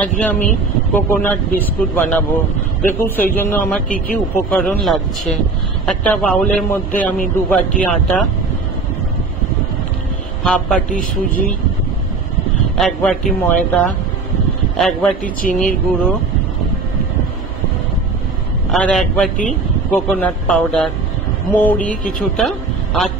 আজকে আমি coconut biscuit বানাবো। দেখুন সেই জন্য আমার কি কি উপকরণ লাগছে। একটা বাউলের মধ্যে আমি 2 বাটি আটা, হাফ বাটি সুজি, 1 বাটি ময়দা, 1 বাটি চিনির গুঁড়ো আর 1 বাটি কোকোনাট পাউডার, মৌরি কিছুটা আর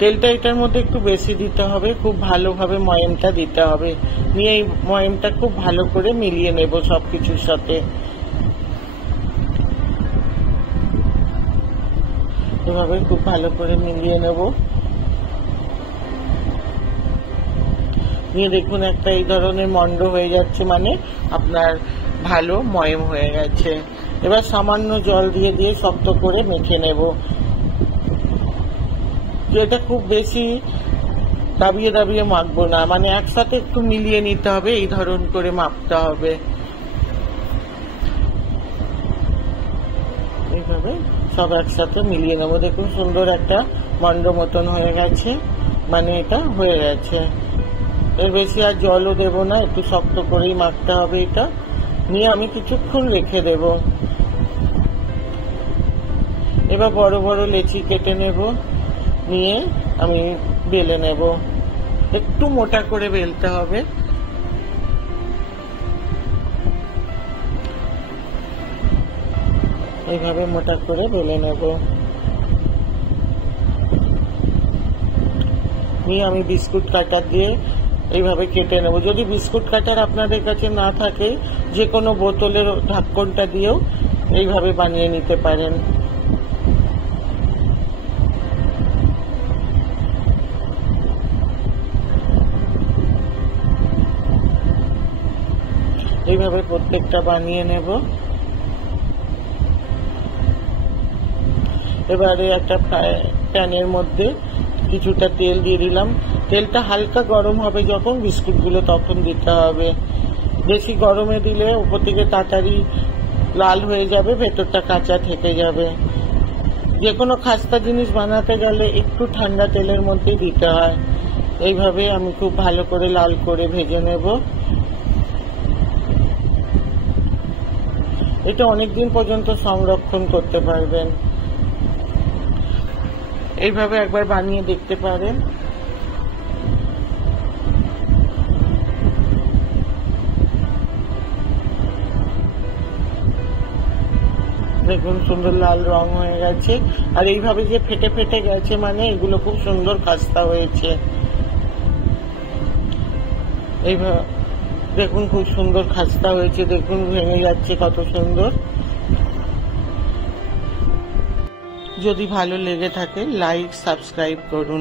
তেলটা এটার মধ্যে একটু বেশি দিতে হবে। খুব ভালোভাবে ময়ামটা দিতে হবে। নিয়ে এই ময়ামটা খুব ভালো করে মিলিয়ে নেব সবকিছুর সাথে। এভাবে খুব ভালো করে মিলিয়ে নেব। নিয়ে দেখুন একটা এই ধরনের মন্ড হয়ে যাচ্ছে, মানে আপনার ভালো ময়াম হয়ে গেছে। এবার সামান্য জল দিয়ে শক্ত করে মেখে নেব। এটা খুব বেশি দাবিয়ে মাখবো না, মানে একসাথে একটু মিলিয়ে নিতে হবে, এই ধরন করে মাপতে হবে। এইভাবে সব একসাথে মিলিয়ে নেবো। দেখুন সুন্দর একটা মন্ড মতন হয়ে গেছে, মানে এটা হয়ে গেছে। এর বেশি আর জলও দেব না, একটু শক্ত করেই মাখতে হবে এটা। নিয়ে আমি কিছুক্ষণ রেখে দেব। এবার বড় বড় লেচি কেটে নেব, নিয়ে আমি বেলে নেব। একটু মোটা করে বেলতে হবে। এইভাবে মোটা করে বেলে নেব। নিয়ে আমি বিস্কুট কাটার দিয়ে এইভাবে কেটে নেব। যদি বিস্কুট কাটার আপনাদের কাছে না থাকে, যে কোনো বোতলের ঢাকনটা দিয়েও এইভাবে বানিয়ে নিতে পারেন। এইভাবে প্রত্যেকটা বানিয়ে নেব। এবারে একটা প্যানের মধ্যে কিছুটা তেল দিয়ে দিলাম। তেলটা হালকা গরম হবে যখন বিস্কুটগুলো, তখন দিতে হবে। বেশি গরমে দিলে উপর থেকে তাড়াতাড়ি লাল হয়ে যাবে, ভেতরটা কাঁচা থেকে যাবে। যে কোনো খাস্তা জিনিস বানাতে গেলে একটু ঠান্ডা তেলের মধ্যে দিতে হয়। এইভাবে আমি খুব ভালো করে লাল করে ভেজে নেব। এটা অনেকদিন পর্যন্ত সংরক্ষণ করতে পারবেন। এইভাবে একবার বানিয়ে দেখতে পারেন। দেখুন সুন্দর লাল রং হয়ে গেছে। আর এইভাবে যে ফেটে ফেটে গেছে, মানে এগুলো খুব সুন্দর খাস্তা হয়েছে। এইভাবে দেখুন খুব সুন্দর খাস্তা হয়েছে। দেখুন ভেঙে যাচ্ছে কত সুন্দর। যদি ভালো লেগে থাকে লাইক সাবস্ক্রাইব করুন।